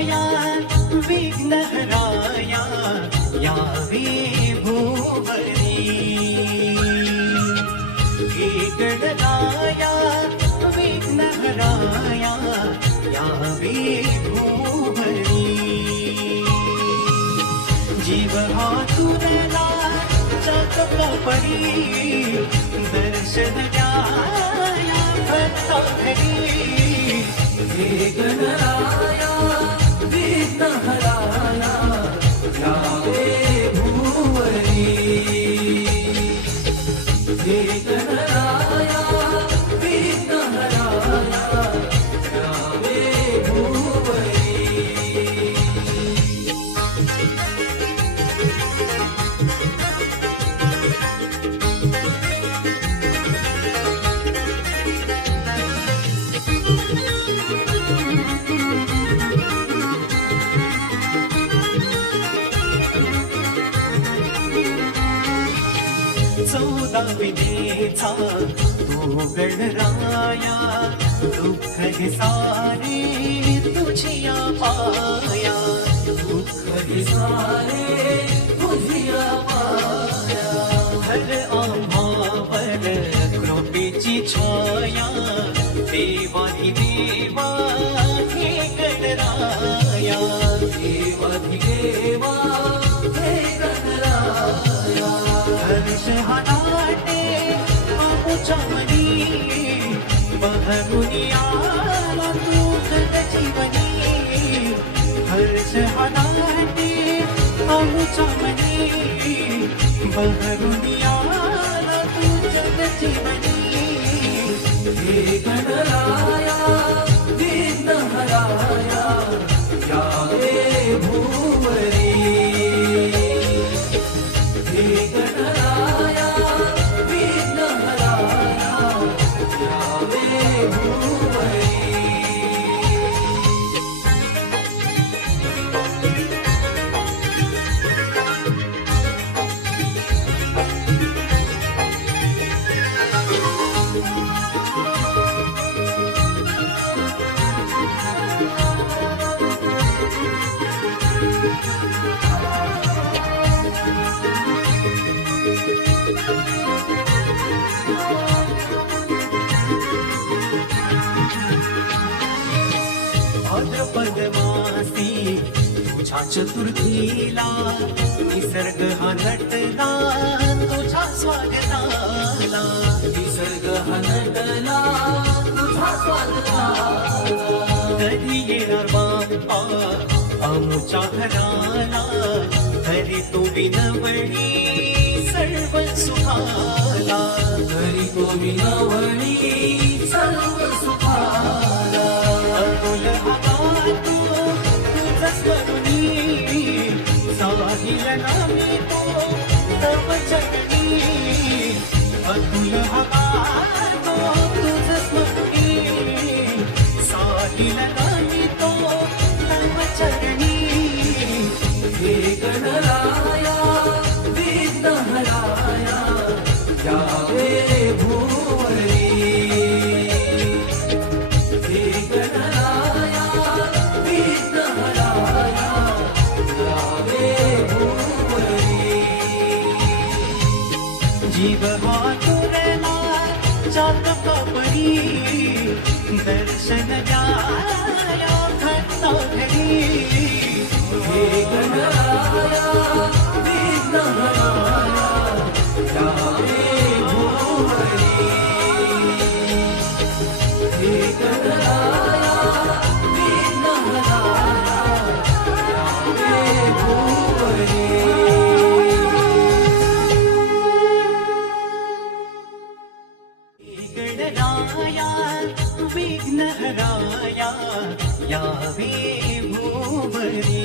गणराया विघ्नहराया यावे भुवनी हे गणराया विघ्नहराया यावे भुवनी जीव हा तुरला चाकपरी दर्शन द्याया भक्ता घरी हे गणराया विघ्नहराया यावे भुवनी हे गणराया विघ्नहराया यावे भुवनी चौदा विधेचा तू गणराया दुःख हे सारे तुझिया पाया दुःख हे सारे तुझिया पाया हर आम्हावर कृपेची छाया देवाधि देवा हे गणराया देवाधि देवा हे गणराया हर्ष हनाटे आमुच्या मनी बहरुनिया तू खंड जीवनी हर्ष हनाटे आमुच्या मनी बहरुनिया तू खंड जीवनी हे गणराया विघ्नहराया यावे भुवनी हे गणराया विघ्नहराया यावे भुवनी भाद्रपद मासी तुझ्या चतुर्थीला निसर्ग हा नटला तुझ्या स्वागताला निसर्ग हा नटला तुझ्या स्वागताला कधी येणार बाप्पा आमुच्या घराला घरी तू विनवणी सर्व सुखाला घरी तू विनवणी सर्व सुखाला अतुल तू तुझ स्वरुनी साहिल नामी तो तव चरणी अतुल तो तुझ स्वरुनी साहिल नामी तो तव चरणी हे गणराया विघ्नहराया यावे भुवनी हे गणराया विघ्नहराया यावे भुवनी जीव हा तुरला चाकपरी दर्शन द्याया भक्ता घरी हे गणराया विघ्नहराया यावे भुवनी हे गणराया विघ्नहराया यावे भुवनी गणराया विघ्नहराया यावे भुवनी